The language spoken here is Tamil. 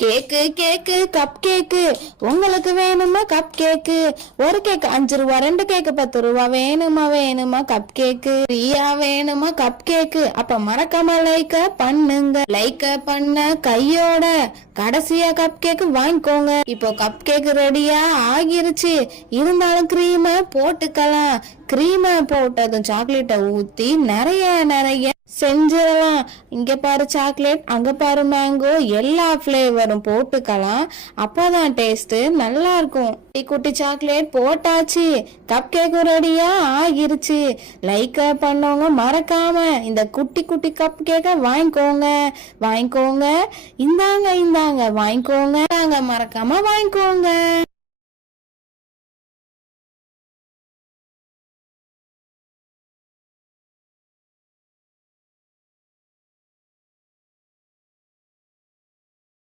கேக்கு கேக்கு கப் கேக்கு உங்களுக்கு வேணுமா கப் கேக்கு? ஒரு கேக்கு 5 ரூபா, 2 கேக்கு 10 ரூபா. வேணுமா கப் கேக்கு? ஃப்ரீயா வேணுமா கப் கேக்கு? அப்ப மறக்காம லைக்க பண்ணுங்க. லைக்க பண்ண கையோட கடைசியா கப் கேக்கு வாங்கிக்கோங்க. இப்போ கப் கேக்கு ரெடியா ஆகிருச்சு. இருந்தாலும் கிரீமை போட்டுக்கலாம். கிரீமை போட்டதும் சாக்லேட்டை ஊத்தி நிறைய நிறைய செஞ்சிடலாம். இங்க பாரு சாக்லேட், அங்க பாரு மேங்கோ, எல்லா ஃபிளேவரும் போட்டுக்கலாம். அப்பதான் டேஸ்ட் நல்லா இருக்கும். குட்டி குட்டி சாக்லேட் போட்டாச்சு. கப் கேக்கும் ரெடியா ஆகிருச்சு. லைக் பண்ணவங்க மறக்காம இந்த குட்டி குட்டி கப் கேக்க வாங்கிக்கோங்க. இந்தாங்க வாங்கிக்கோங்க. மறக்காம வாங்கிக்கோங்க.